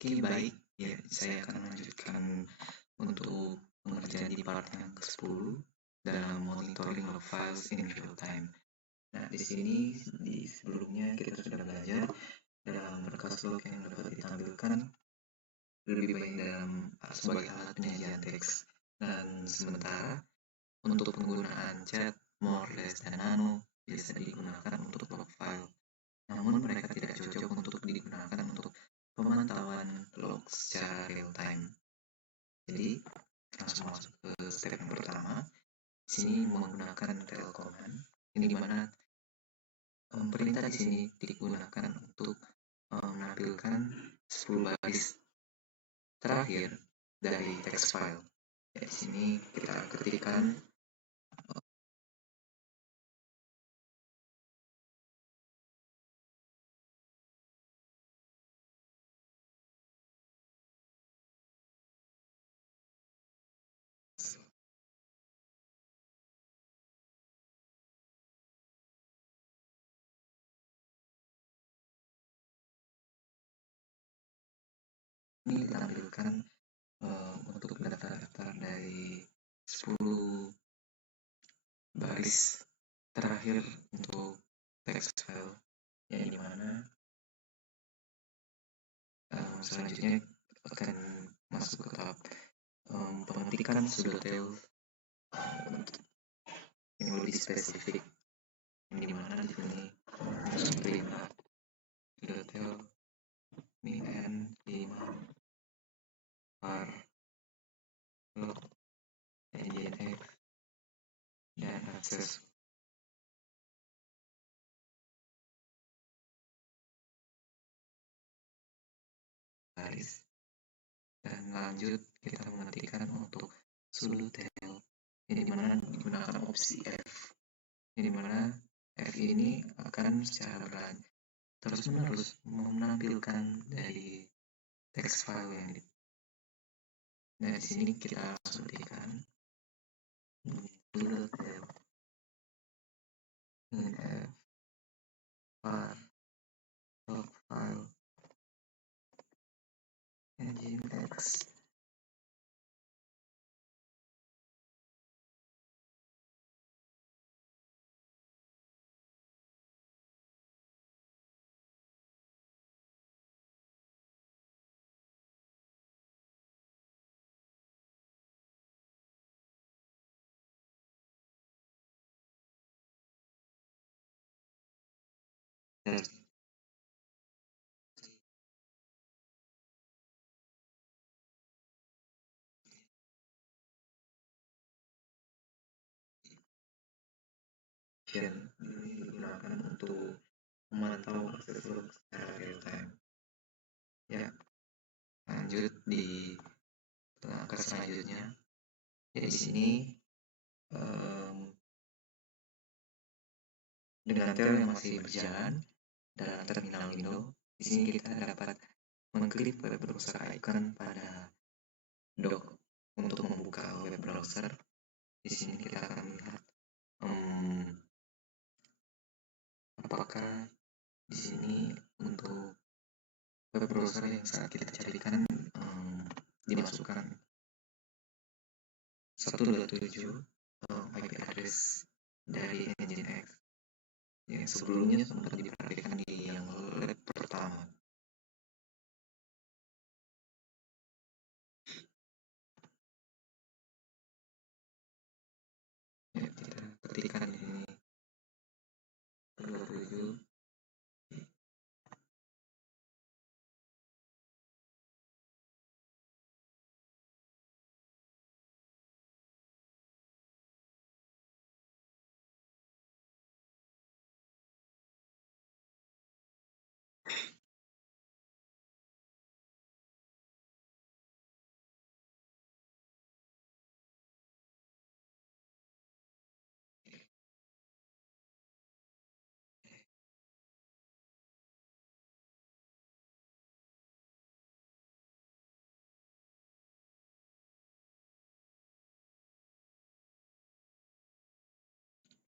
Oke, baik. Ya, saya akan melanjutkan untuk pengerjaan di part yang ke-10 dalam monitoring log files in real time. Nah, di sini di sebelumnya kita sudah belajar dalam berkas log yang dapat ditampilkan lebih baik dalam sebagai alat penyajian teks. Dan sementara untuk penggunaan chat, more, less, dan nano bisa digunakan untuk log file. Namun mereka tidak cocok untuk digunakan untuk pemantauan log secara real time. Jadi langsung masuk ke step yang pertama. Sini menggunakan tail command. Ini dimana perintah di sini digunakan untuk menampilkan 10 baris terakhir dari text file. Ya, di sini kita ketikkan ini ditampilkan untuk daftar-daftar dari 10 baris terakhir untuk text file, yang dimana selanjutnya akan masuk ke tahap pemetikan pseudotail yang lebih spesifik, yang dimana di sini perintah pseudotail min 5 var log nginx dan akses baris. Dan lanjut kita mengetikkan untuk pseudotail, yang dimana digunakan opsi F, yang dimana F ini akan secara terus-menerus menampilkan dari text file yang Nah, di sini kita langsung ketikkan pseudotail min F var log file nginx. Dan ini digunakan untuk memantau akses log secara real time. Ya, lanjut di langkah selanjutnya. Ya, di sini dengan tail yang masih berjalan dalam terminal window, di sini kita dapat mengklik web browser icon pada dock untuk membuka web browser. Di sini kita akan melihat apakah di sini untuk web browser yang saat kita carikan dimasukkan 127 IP address dari Nginx yang sebelumnya sempat diperhatikan di yang lab pertama. Ya, kita ketikkan ini 27.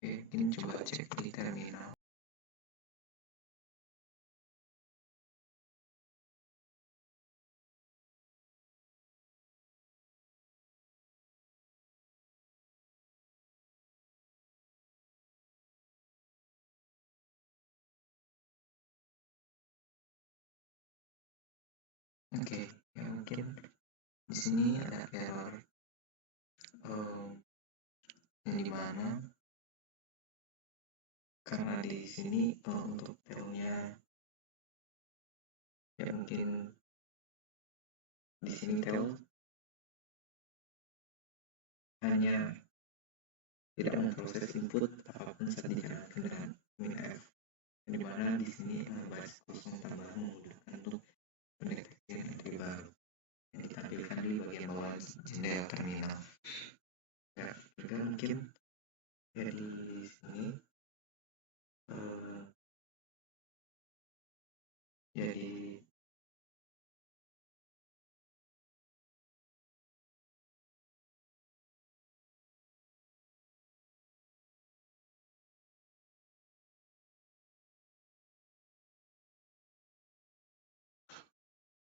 Oke, ini coba cek di terminal. Oke, ya mungkin di sini ada error eh, yang dimana karena di sini untuk tailnya ya mungkin di sini tail hanya tidak memproses input apapun saat dijalankan dengan minf, yang dimana di sini baris kosong tambahan memudahkan untuk mendeteksi entry baru yang ditampilkan di bagian bawah jendela terminal. Ya, juga mungkin ya di sini jadi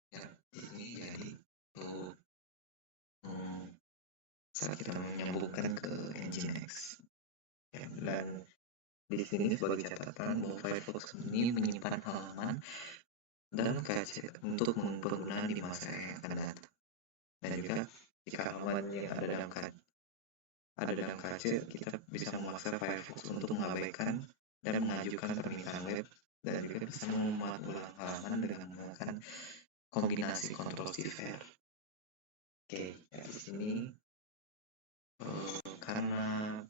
ya di sini jadi untuk saat kita menyambungkan ke Nginx ya, dan di sini sebagai catatan bahwa Firefox ini menyimpan halaman dalam cache untuk penggunaan di masa yang akan datang, dan juga jika halaman yang ada dalam cache, kita bisa memaksa Firefox untuk mengabaikan dan mengajukan permintaan web, dan juga bisa memuat ulang halaman dengan menggunakan kombinasi Ctrl Shift R. Oke, ya di sini karena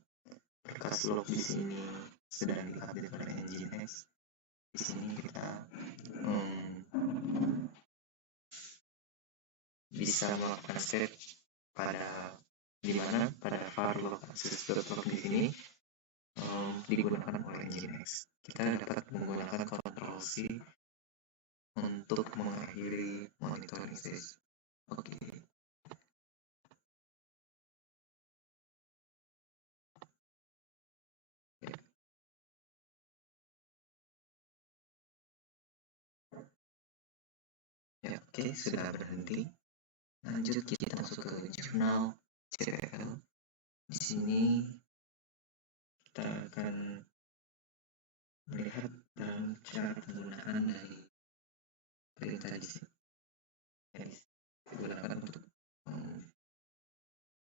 berkas log di sini sedang diupdate oleh Nginx, di sini kita bisa melakukan set pada dimana pada var log access.log di sini digunakan oleh Nginx. Kita dapat menggunakan Ctrl C untuk mengakhiri monitoring stage. Oke. Ya. Ya, oke, sudah berhenti. Lanjut kita masuk ke jurnal CTL. Di sini kita akan melihat dalam cara penggunaan dari perintah di sini. Yang digunakan untuk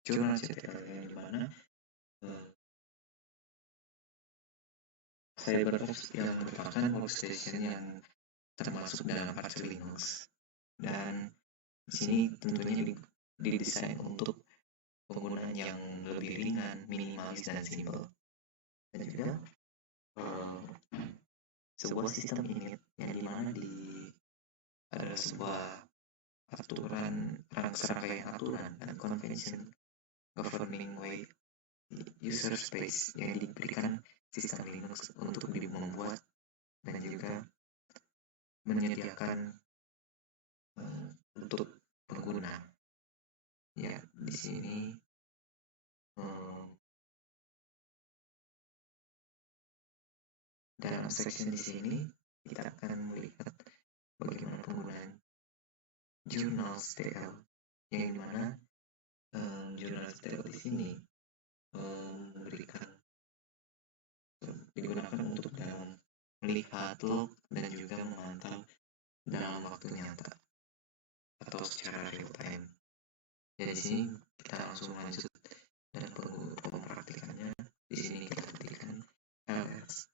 jurnal CTL yang dimana CyberOps yang merupakan workstation yang termasuk dalam Arch Linux, dan di sini tentunya didesain untuk penggunaan yang lebih ringan, minimalis, dan simpel. Dan juga sebuah sistem init yang dimana adalah sebuah serangkaian aturan dan convention governing way user space yang diberikan sistem Linux untuk membuat dan juga menyediakan untuk pengguna. Ya, di sini dalam section di sini kita akan melihat bagaimana penggunaan jurnal STL, yang dimana jurnal STL di sini digunakan untuk dalam melihat log dan juga memantau dalam waktu nyata atau secara real time. Ya, di sini kita langsung lanjut dan pempraktikannya. Di sini kita ketikkan ls.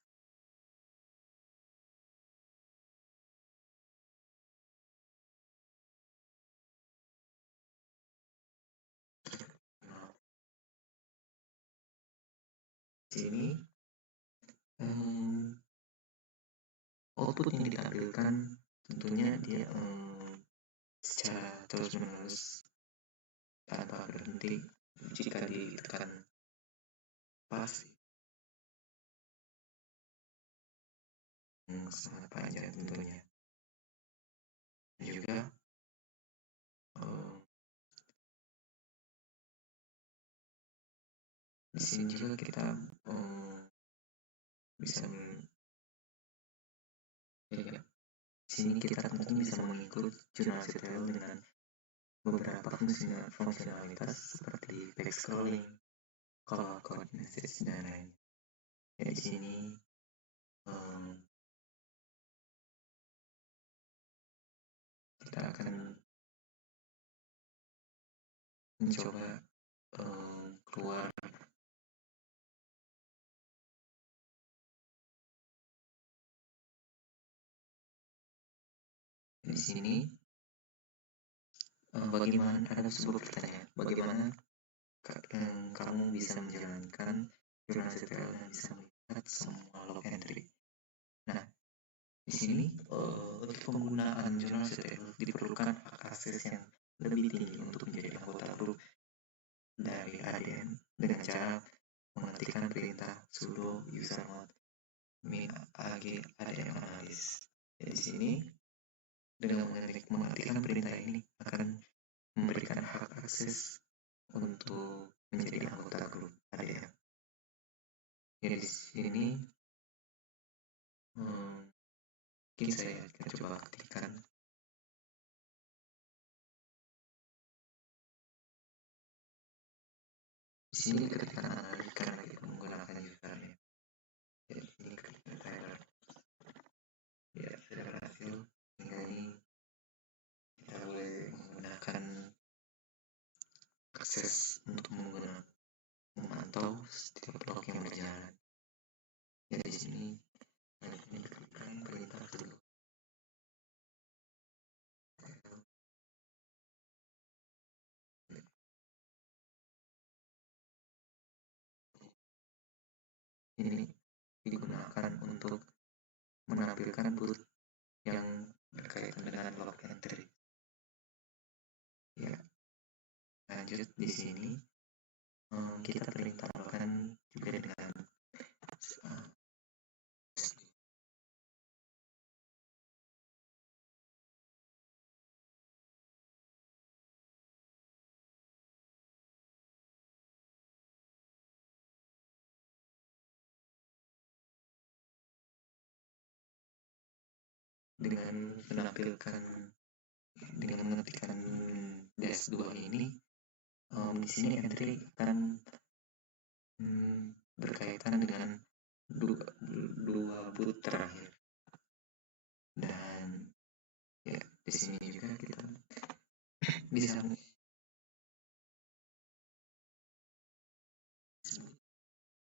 Di sini output yang ditampilkan tentunya dia secara terus menerus tanpa berhenti jika ditekan pas sangat panjang tentunya. Dan juga di sini juga kita bisa di sini kita tentunya bisa mengikut jurnal CTL dengan beberapa fungsionalitas seperti back scrolling, color coordinates, dan lain. Ya, di sini kita akan mencoba keluar di sini. Bagaimana, ada sebuah pertanyaan, bagaimana kamu bisa menjalankan jurnal STL dan bisa melihat semua log entry? Nah, di sini untuk penggunaan jurnal STL diperlukan akses yang lebih tinggi untuk menjadi anggota grup dari ADM dengan cara mengetikkan perintah sudo usermod min ag adm analis. Di sini dengan mengetikkan perintah ini akan memberikan hak akses untuk menjadi anggota grup ADM. Jadi di sini mungkin saya akan coba ketikkan. Di sini ketikkan analytikan lagi menggunakan username. Jadi ini ketikkan Tyler. Ya, sudah berhasil. Hingga ini kita boleh menggunakan akses untuk memantau setiap log yang berjalan. Jadi di sini ini ketikkan perintah dulu. Ini digunakan untuk menampilkan boot yang berkaitan dengan log entry. Ya, lanjut di sini kita perintahkan juga dengan menampilkan dengan mengetikkan dash 2 ini. Di sini entry akan berkaitan dengan dua boot terakhir. Dan ya, di sini juga kita bisa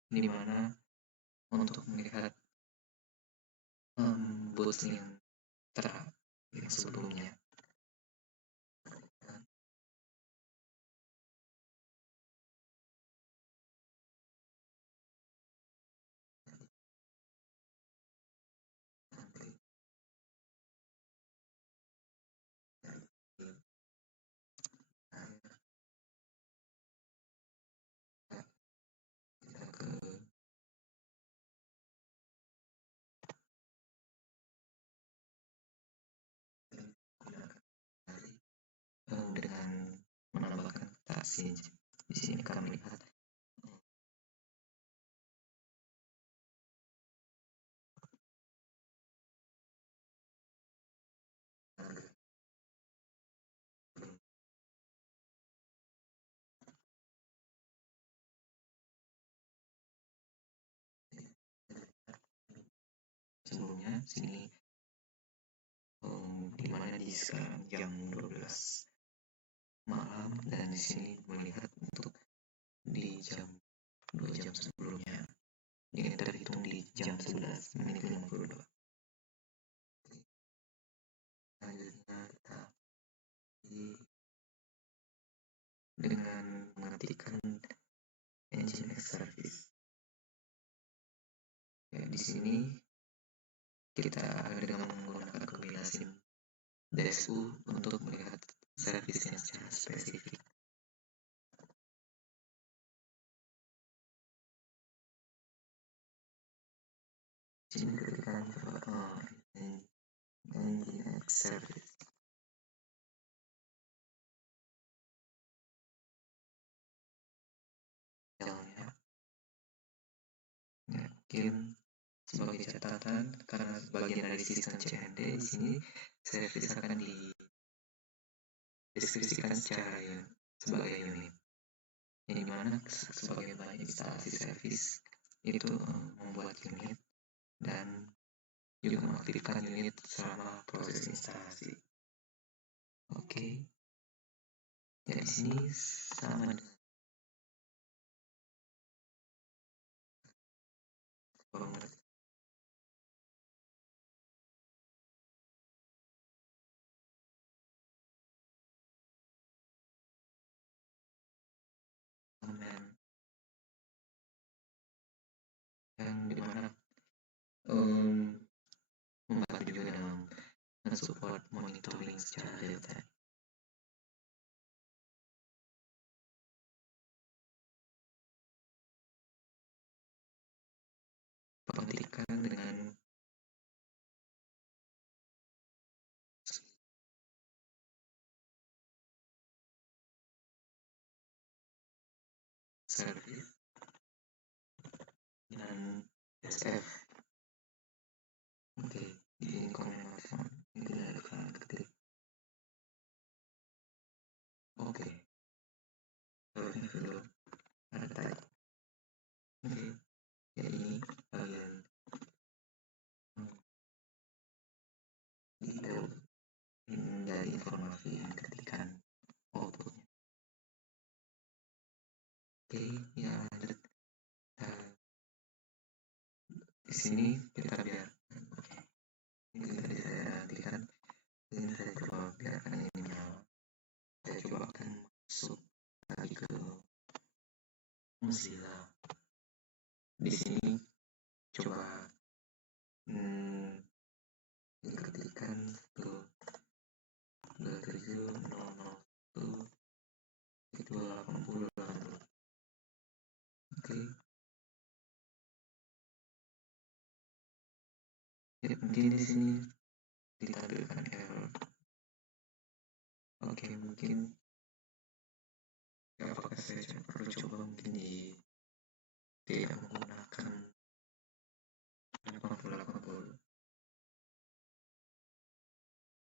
di mana untuk melihat boot yang sebelumnya. Dengan menambahkan kata sinj. Di sini kami lihat sebelumnya sini di mana di sekarang jam 12 malam, dan di sini melihat untuk di jam 2 jam sebelumnya. Ini terhitung di jam 11 menit 52. Selanjutnya kita dengan mengetikkan Nginx service. Ya, di sini kita dengan menggunakan kombinasi DSU untuk melihat service yang secara spesifik. Sini ketikkan Nginx service. Mungkin sebagai catatan, karena bagian dari sistem CMD di sini service akan dideskripsikan sebagai unit, yang dimana sebagai bahan instalasi service itu membuat unit dan juga mengaktifkan unit selama proses instalasi. Oke, jadi di sini sama banget. Elemen yang dimana membantu juga dalam mensupport monitoring secara real time. Pengetikan dengan service dengan SF. Oke, di sini kombinasi ini ada kanan ketik. Oke, harusnya sudah ada type. Oke, ya ini bagian detail dari informasi yang ketikan outputnya. Oke, ya lanjut. Di sini kita biar oke. Ini tadi saya nantikan. Ini saya coba biarkan ini menyala. Saya coba akan masuk lagi ke Mozilla. Di sini coba ketikkan tuh 27001 oke. Ya, mungkin di sini ditampilkan error. Oke, mungkin ya, apakah saya perlu coba mungkin tidak menggunakan 8080.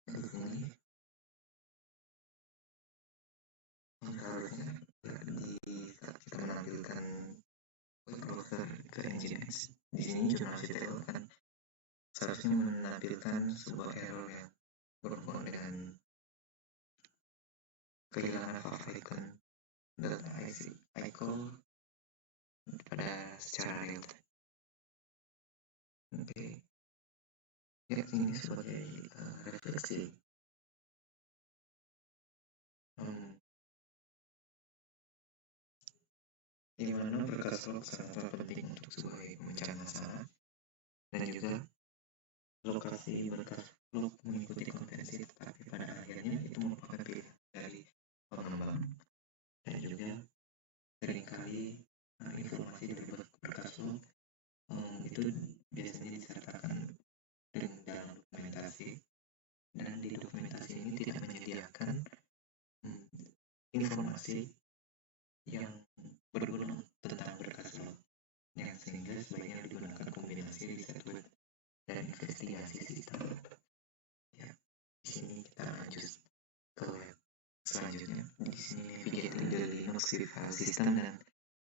Di sini seharusnya ya, di saat kita menampilkan browser ke Nginx, di sini jurnal detail kan seharusnya menampilkan sebuah error yang berhubungan dengan kehilangan favicon icon pada secara real time. Oke, ya ini sebagai refleksi di mana berkas log sangat penting untuk sebuah pemecahan masalah dan juga lokasi berkas log mengikuti konvensi, tetapi pada akhirnya itu merupakan pilihan dari pengembang dan juga seringkali informasi dari berkas log itu biasanya disertakan dalam dokumentasi dan di dokumentasi ini tidak menyediakan informasi yang berguna tentang berkas log yang sehingga sebaiknya digunakan kombinasi riset web dan investigasi sistem. Ya, di sini kita lanjut ke web selanjutnya. Di sini navigating the Linux file system dan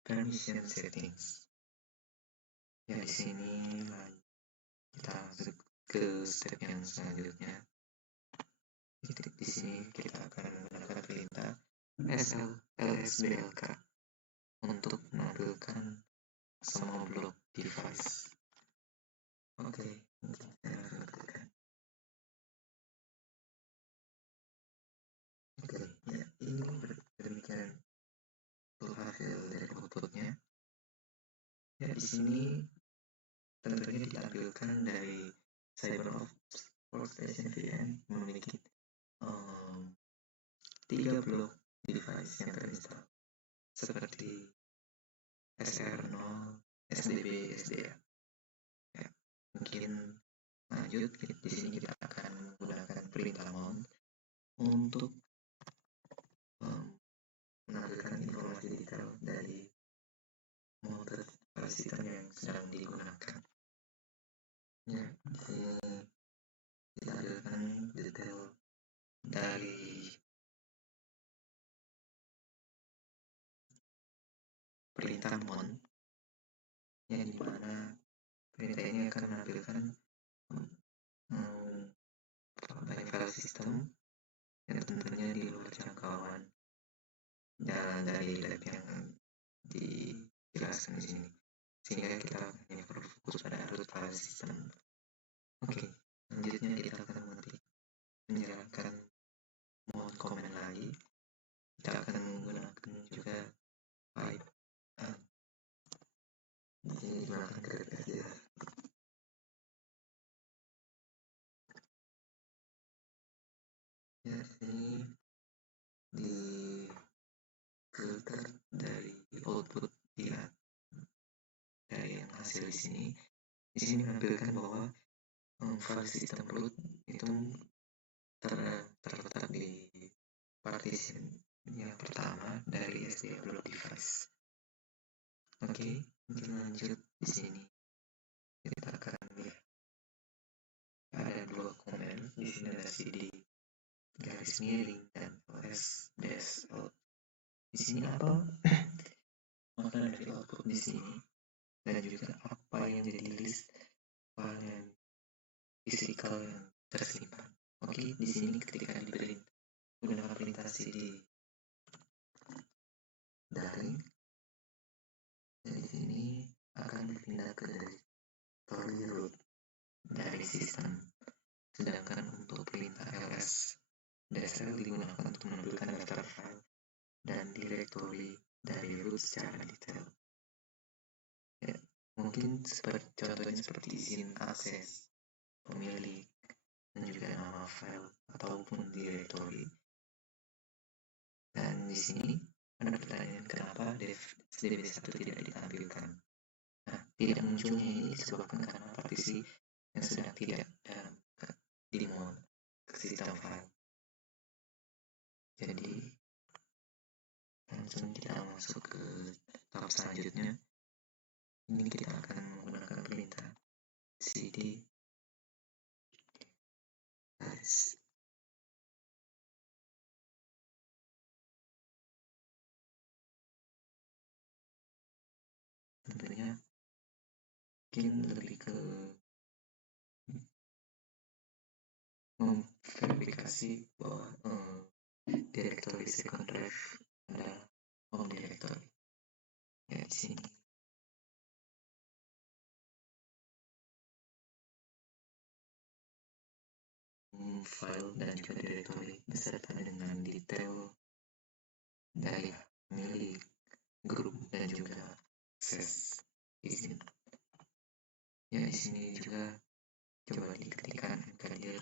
permission settings. Ya, di sini kita masuk ke step yang selanjutnya. Di sini kita akan menggunakan perintah lsblk untuk menampilkan semua blok device. Oke, mungkin saya langsung ketikkan. Oke, ya ini demikian hasil dari outputnya. Ya di sini tentunya ditampilkan dari CyberOps Workstation VM memiliki 3 blok device yang terinstall seperti SR0, SDB, SDA. Ya, mungkin lanjut di sini kita akan menggunakan perintah mount untuk menampilkan informasi detail dari mounted file system yang sedang digunakan. Ya, di sini ditampilkan detail dari perintah mount yang dimana perintah ini akan menampilkan banyak file system yang tentunya di luar jangkauan dari lab yang dijelaskan di sini, sehingga kita hanya perlu fokus pada root file system. Oke, selanjutnya kita akan menjalankan mode command lagi. Kita akan menggunakan juga pipe di sini digunakan kerja. Ya, ini di filter dari output dia dari yang hasil di sini. Di sini menampilkan bahwa file system root itu terletak di partition yang pertama dari SD upload device. Oke, untuk lanjut di sini kita akan lihat ada dua komen. Di sini ada cd garis miring dan ls dash out. Di sini apa makna dari output di sini dan juga apa yang jadi list file yang fisikal yang tersimpan. Oke, di sini ketika diberi menggunakan perintah cd daring, dari sini akan berpindah ke directory root dari sistem. Sedangkan untuk perintah ls dash l digunakan untuk menampilkan daftar file dan directory dari root secara detail. Ya, mungkin contohnya seperti izin akses, pemilik, dan juga nama file ataupun directory. Dan di sini ada pertanyaan kenapa dev SDB1 tidak ditampilkan. Nah, tidak munculnya ini disebabkan karena partisi yang sedang tidak dalam di mode sistem file. Jadi langsung kita masuk ke tahap selanjutnya. Ini kita akan menggunakan perintah cd garis tentunya mungkin lebih ke memverifikasi bahwa directory second drive adalah home directory. Ya, di sini file dan juga directory beserta dengan detail dari milik, grup, dan juga akses izin. Ya, di sini juga coba diketikkan mkdir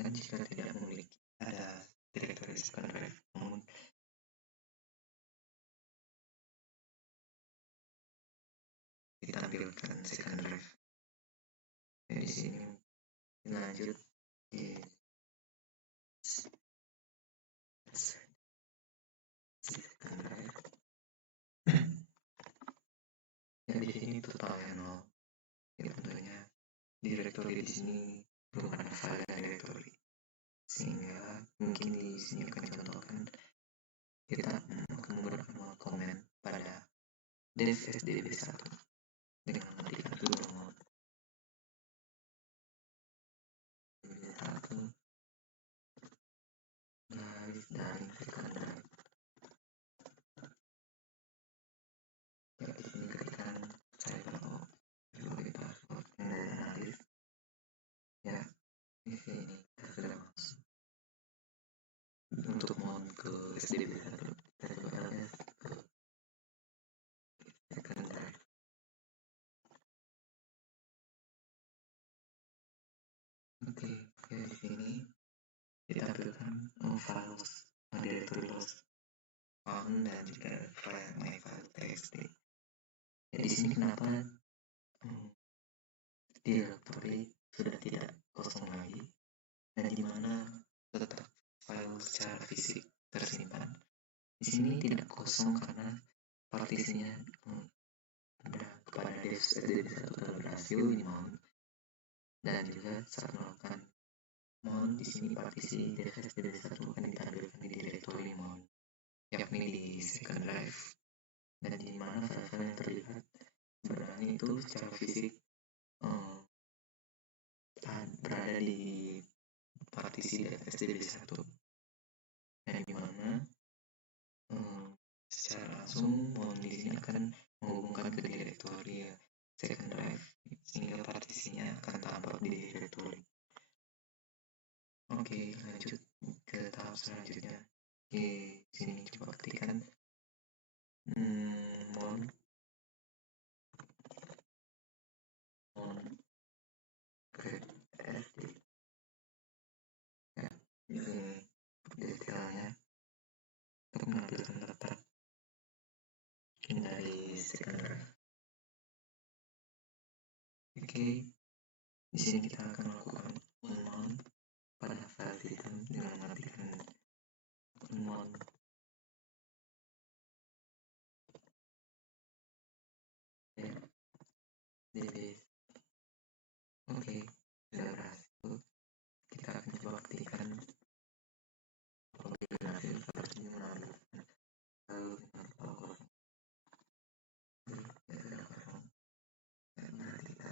dan jika tidak memiliki ada directory second drive, namun ditampilkan second drive. Ya, di sini lanjut di second drive. Ya, di sini total yang 0. Jadi tentunya di directory di sini belum ada file directory, sehingga mungkin di sini akan dicontohkan kita akan menggunakan mode comment pada dev sdb1 dengan mengetikkan sudo mode sdb1 garis daring second drive. Ya, di sini ketikkan cyber sebagai password yang dari analis. Ya, di sini kita sudah masuk. Untuk mode ke sdb1 kita coba ls ke second drive. Oke, ya di sini ditampilkan files directory lost found dan juga file my file txt. Ya, di sini kenapa directory sudah tidak kosong lagi dan di mana letak file secara fisik tersimpan. Di sini tidak kosong karena partisinya ada kepada dev sdb1 telah berhasil ini mount, dan juga saat melakukan mount di sini partisi dev sdb1 akan ditampilkan di directory mount, yakni di second drive. dan di mana file-file yang terlihat sebenarnya itu secara fisik eh, berada di partisi FSDB1, yang dimana secara langsung mohon di sini akan menghubungkan ke direktori second drive sehingga partisinya akan terupload di direktori. Oke, lanjut ke tahap selanjutnya. Di sini coba ketikkan mon create fd ya, ini detailnya untuk menampilkan letak dari second drive. Oke, di sini kita akan melakukan unmount pada file system dengan mengetikkan unmount db. Oke, sudah berhasil. Kita akan coba ketikkan apabila berhasil seperti menambah lalu nah kita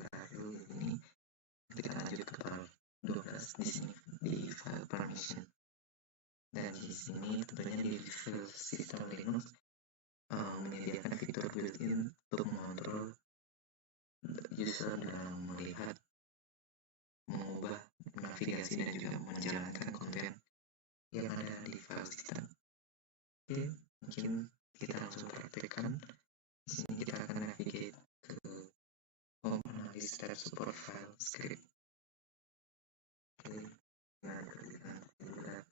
berhasil ini. Kita lanjut ke file 12 di sini di file permission, dan di sini tentunya di file system Linux menyediakan fitur built-in untuk mengontrol user dalam melihat, mengubah, menavigasi dan juga menjalankan konten yang ada di file system. Oke, mungkin kita langsung praktekkan. Di sini kita akan navigate ke home analysis tab support file script. Oke, nah kita lihat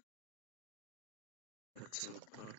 support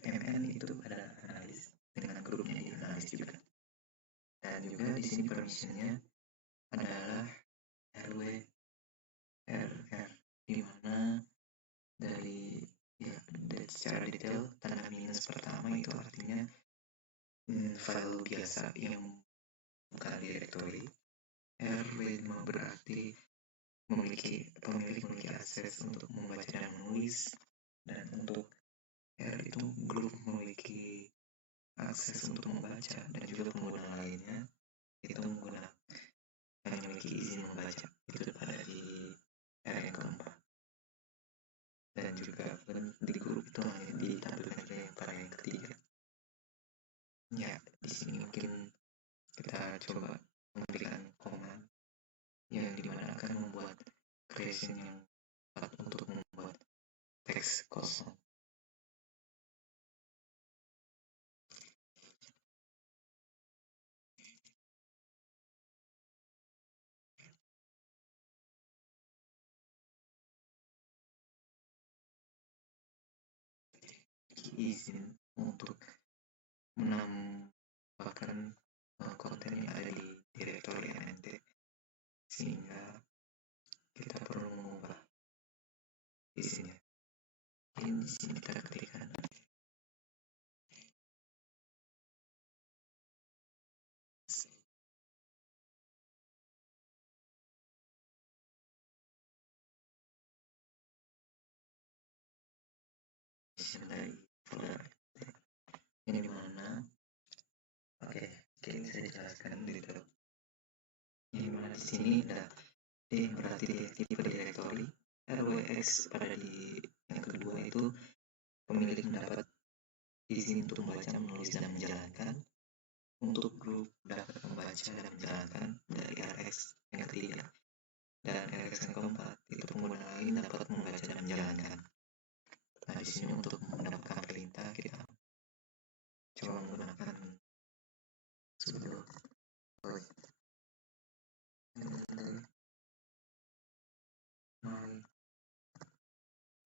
.mn itu ada analis dengan grupnya di analis juga, dan juga di sini permissionnya adalah rw rr, di mana dari secara detail tanda minus pertama itu artinya file biasa yang bukan direktori. rw5 berarti pemilik memiliki akses untuk membaca dan menulis, dan untuk R itu grup memiliki akses untuk membaca, dan juga pengguna lainnya itu hanya memiliki izin membaca. Itu pada di R yang keempat, dan juga di grup itu hanya ditampilkan yang pada yang ketiga. Ya, di sini mungkin kita coba memberikan command yang dimana akan membuat creation yang tepat untuk membuat teks kosong. Izin untuk menambahkan konten yang ada di direktori NNT, sehingga kita perlu mengubah isinya. Di sini kita ketikkan dari folder ini dimana ini saya jelaskan detail. Ini dimana di sini ada D berarti tipe direktori, RW teks pada di yang kedua itu pemilik mendapat izin untuk membaca, menulis, dan menjalankan. Untuk grup dapat membaca dan menjalankan dari RX yang ketiga. Dan RX yang keempat itu pengguna lain dapat membaca dan menjalankan. Nah, di sini untuk mendapatkan perintah kita coba menggunakan sudo my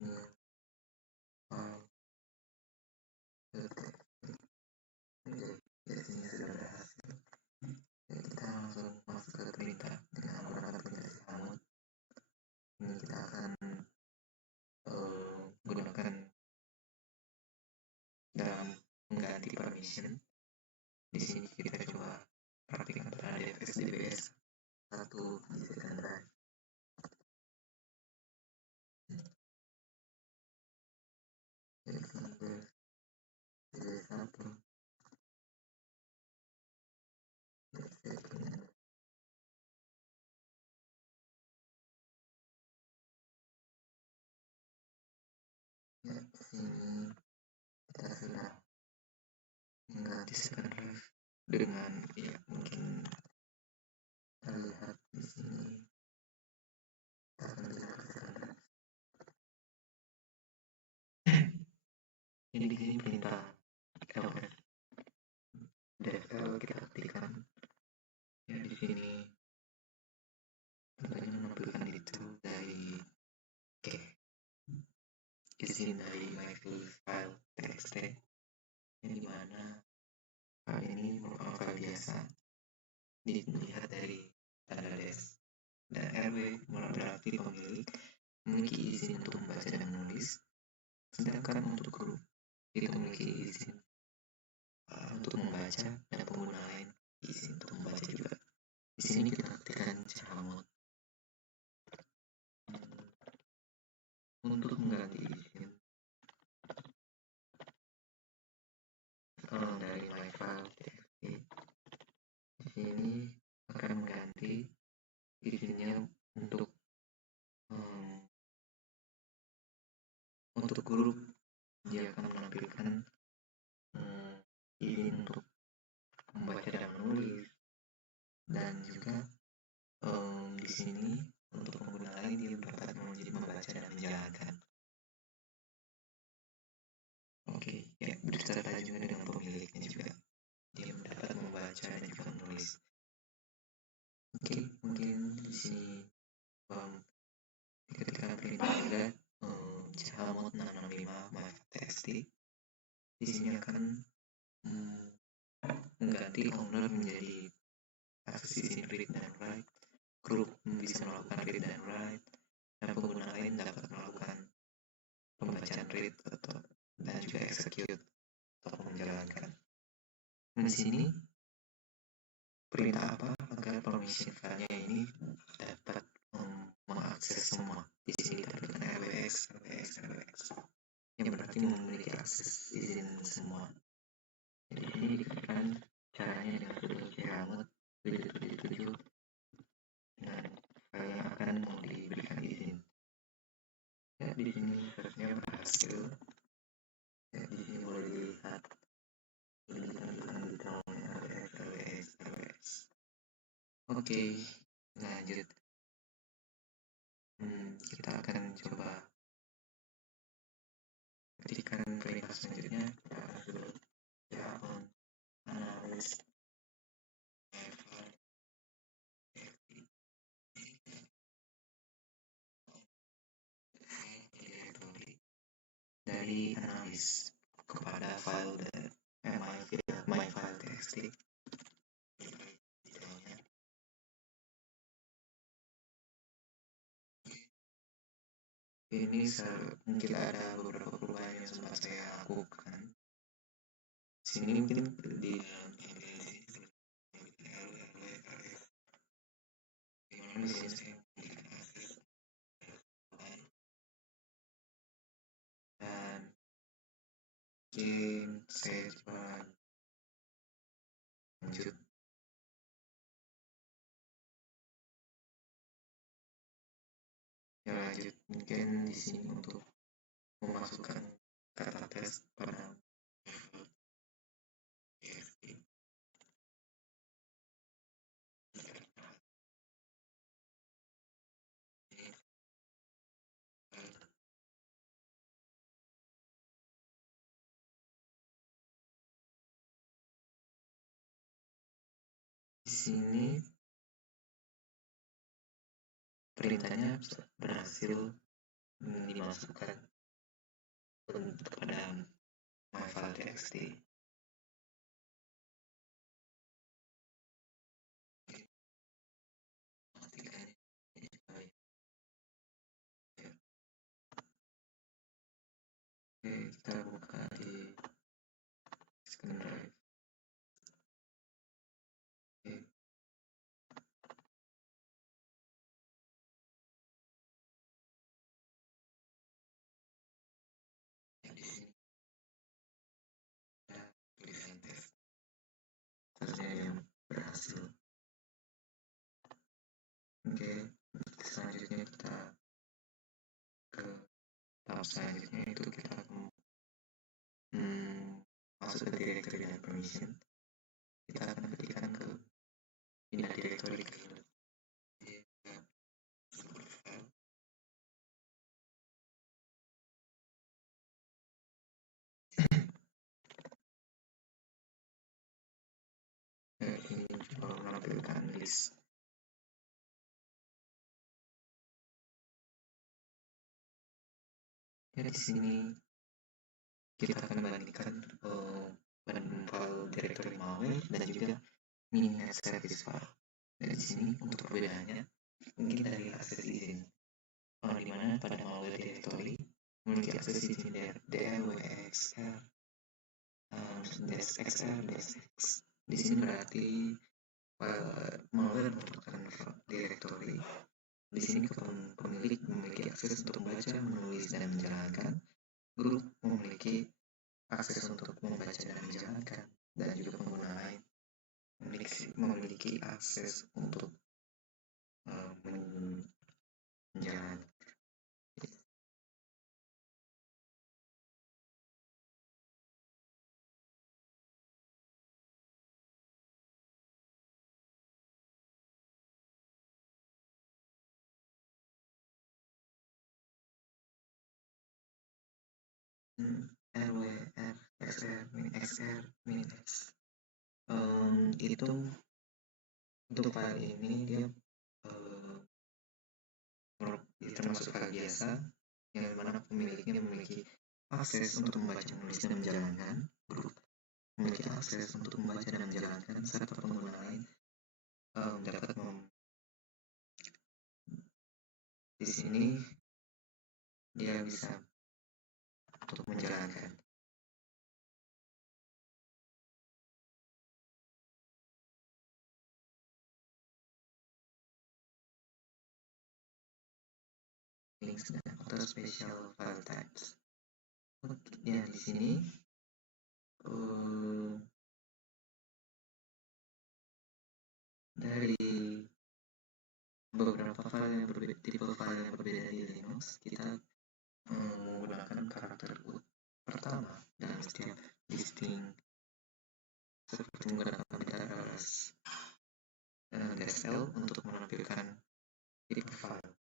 new file. Di sini sudah berhasil. Jadi kita langsung masuk ke perintah dengan menggunakan perintah chmod. Ini kita akan menggunakan dalam mengganti permission. Di sini kita coba praktikkan pada DFS DBS 1 jadikan drive. Jadikan DBS 1. Ya, sini kita sudah mengganti second drive dengan ya mungkin terlihat di sini kita akan lihat ke second drive. Jadi di sini perintah LF DFL kita aktifkan. Ya di sini tentunya menampilkan itu dari izin dari my file txt, yang dimana file ini merupakan file biasa dilihat dari tanda dash dan RW berarti pemilik memiliki izin untuk membaca dan menulis, sedangkan untuk grup itu memiliki izin untuk membaca dan pengguna lain izin untuk membaca juga. Di sini kita aktifkan chmod. Untuk mengganti izin dari my file txt, di sini akan mengganti izinnya untuk grup. Dia akan menampilkan izin untuk membaca dan menulis, dan juga di sini untuk pengguna lain dia dapat menjadi membaca dan menjalankan. Oke, ya beserta juga dengan pemiliknya juga dia dapat membaca dan juga menulis. Oke, mungkin di sini ketika perintah juga chmod 665 my.txt di sini akan mengganti owner menjadi akses izin read dan write. Grup bisa melakukan read dan write, dan pengguna lain dapat melakukan pembacaan read dan juga execute atau menjalankan. Di sini perintah apa agar permission filenya ini dapat mengakses semua. Di sini ditampilkan rwx yang berarti memiliki akses izin semua. Jadi ini dikatakan caranya dengan sudo chmod 777 dengan file yang akan mau diberikan izin. Ya, di sini seharusnya berhasil. Ya, di sini boleh dilihat ini ditampilkan di tahunnya rws. Oke, lanjut. Kita akan coba ketikkan perintah selanjutnya. Kita akan dulu ya analyze dari analis kepada file my file txt. Ini mungkin ada beberapa perubahan yang sempat saya lakukan. Sini mungkin di dalam di sini saya dan mungkin saya coba lanjut. Ya, lanjut. Mungkin di sini untuk memasukkan kata tes pada di sini perintahnya berhasil dimasukkan kepada myfile.txt. Oke, kita buka di screen drive. Oke. Di sini ada tulisan test. Tesnya yang berhasil. Oke, selanjutnya kita ke tahap selanjutnya, itu kita akan masuk ke directory dan permission. Kita akan ketikkan ke pindah directory ke ini menampilkan list. Ya, di sini kita akan bandingkan file directory malware dan juga mininet service file. Dan di sini untuk perbedaannya mungkin dari akses izin, di mana pada malware directory memiliki akses izin DWXR, -xr, -x. Di sini berarti malware merupakan directory. Di sini pemilik memiliki akses untuk membaca, menulis, dan menjalankan. Grup memiliki akses untuk membaca dan menjalankan, dan juga pengguna lain memiliki akses untuk menjalankan. RWR, XR, XR, -x. Itu untuk file ini dia termasuk file biasa yang mana pemiliknya memiliki akses untuk membaca, menulis, dan menjalankan. Grup memiliki akses untuk membaca dan menjalankan, serta pengguna lain dapat di sini dia bisa untuk menjalankan. Links dan atau special file types. Ya, di sini dari beberapa file yang berbeda, tipe file yang berbeda di Linux, kita menggunakan karakter pertama dalam setiap listing, seperti menggunakan metadata -l untuk menampilkan tipe file.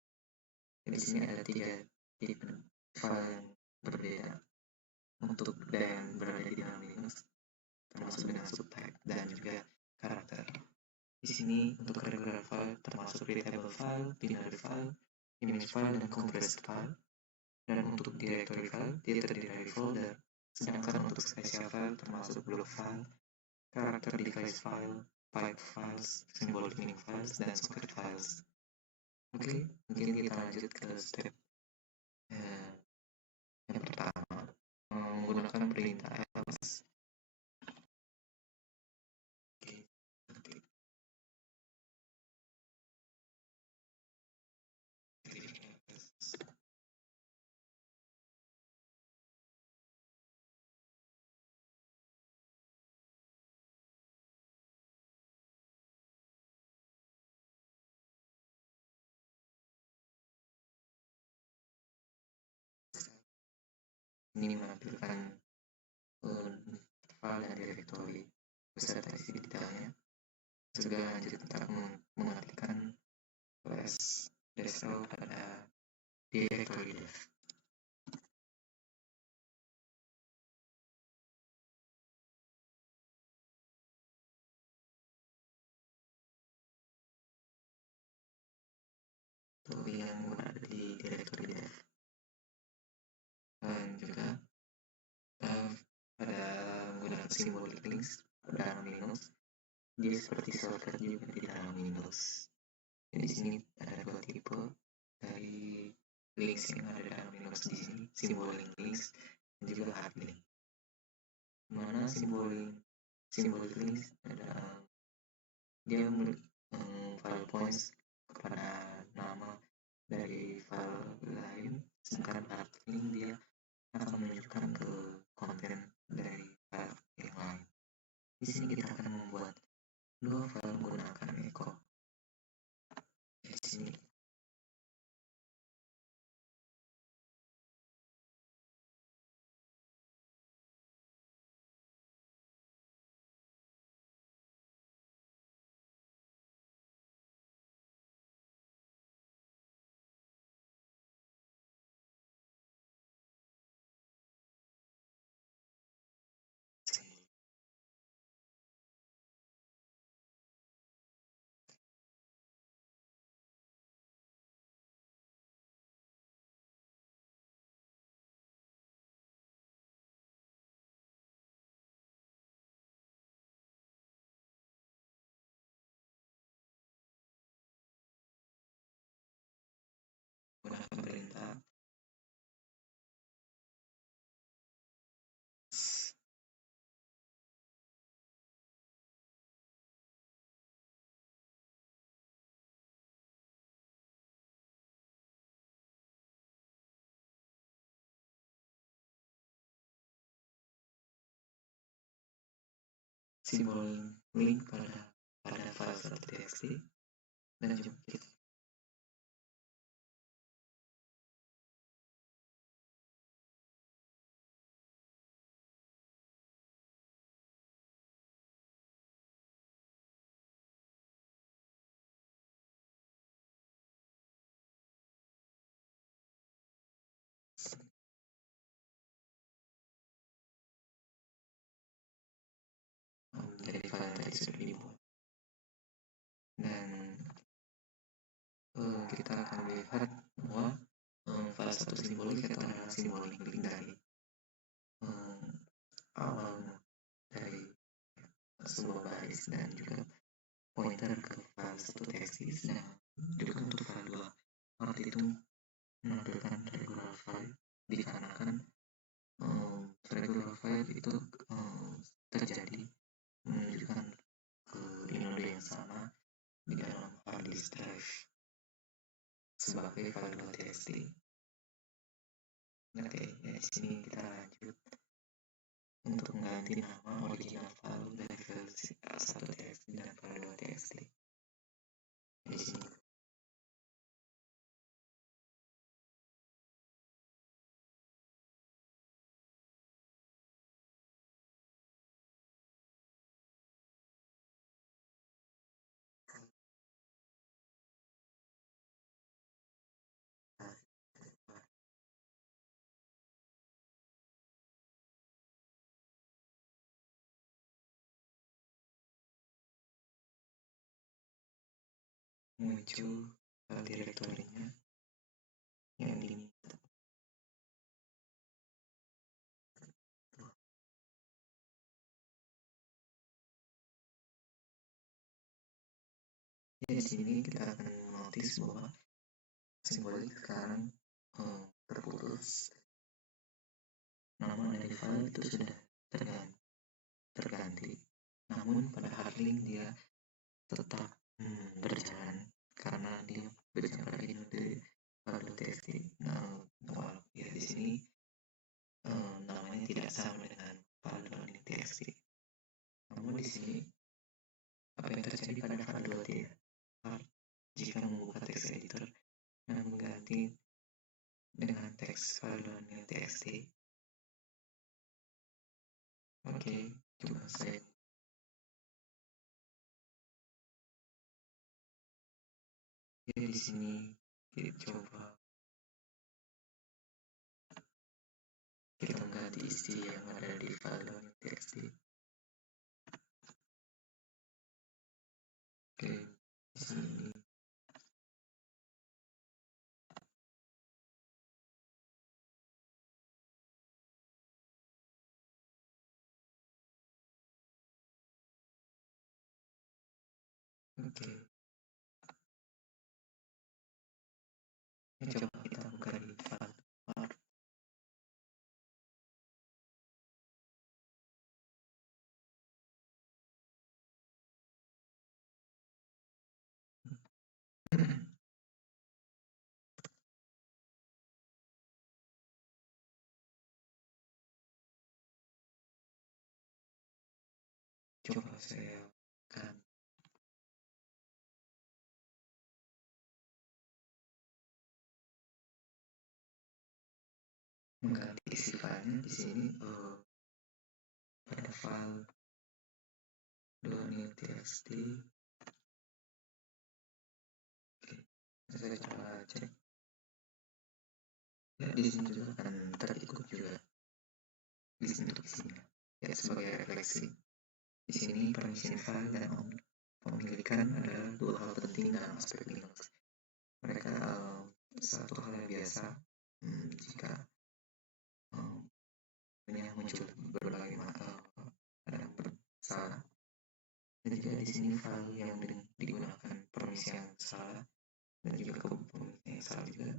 Di sini ada 3 tipe file yang berbeda untuk yang berada di dalam Linux, termasuk dengan subtype dan juga karakter. Di sini untuk regular file termasuk readable file, binary file, image file, dan compressed file. Dan untuk directory file dia terdiri dari folder. Sedangkan untuk special file termasuk block file, character device file, pipe files, symbolic meaning files, dan socket files. Oke, mungkin kita lanjut ke step yang pertama, menggunakan perintah ls. Ini menampilkan file dan directory beserta isi detailnya. Segala lanjut tetap mengartikan flash desktop pada directory dev. Untuk yang berada di directory dev. Dan juga pada menggunakan simbol links dalam Linux, dia seperti shortcut juga di dalam Windows. Jadi di sini ada dua tipe dari links yang ada dalam Linux di sini, simbol links dan juga hard link. Mana simbol links adalah dia file points kepada nama dari file lain, sedangkan hard link dia akan menunjukkan ke konten dari file yang lain. Di sini kita akan membuat dua file menggunakan echo. Di sini menggunakan perintah simbol link pada file txt dan juga kita dari file yang tadi sudah dibuat, dan kita akan melihat bahwa file satu simbolik itu adalah simbolik link dari awal dari sebuah baris dan juga pointer ke file satu txt. Nah, juga untuk file 2 part itu menampilkan regular file dikarenakan regular file itu terjadi menunjukkan ke inode yang sama di dalam hard disk drive sebagai file .txt. Oke, ya di sini kita lanjut untuk mengganti nama original file dari versi 1.txt dan file .txt. Di sini muncul file direktorinya yang ini. Di sini kita akan notice bahwa simbolik sekarang terputus. Nama dari file itu sudah terganti. Namun pada hard link dia tetap berjalan karena dia berjalan pada inode file .txt. Nah, ya di sini namanya tidak sama dengan file .txt. Namun di sini apa yang terjadi pada file .txt jika membuka text editor dan mengganti dengan teks file .txt, Oke, coba saya. Jadi di sini kita coba kita mengganti istilah yang ada di file txt. Oke, di sini. Oke. Ini coba kita buka di file. Coba saya akan mengganti isi filenya di sini pada file .new.txt. Oke, saya coba cek. Ya, di sini juga akan terikut juga di sini untuk isinya. Ya, sebagai refleksi. Di sini permission file dan pemilikan adalah dua hal penting dalam aspek Linux. Mereka satu hal yang biasa jika yang muncul berbagai ada salah. Dan juga di sini file yang digunakan permisi yang salah dan juga permisi yang salah juga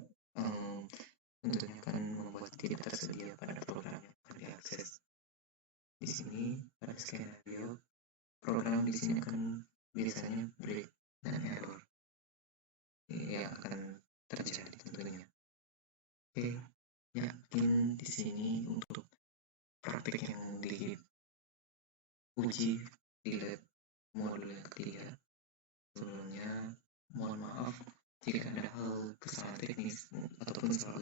tentunya akan membuat tidak tersedia pada program yang akan diakses. Di sini pada skenario program di sini akan biasanya break dan error yang akan terjadi tentunya. Oke, yakin di sini untuk praktik yang diuji di lab modul yang ketiga. Sebelumnya mohon maaf jika ada hal kesalahan teknis ataupun salah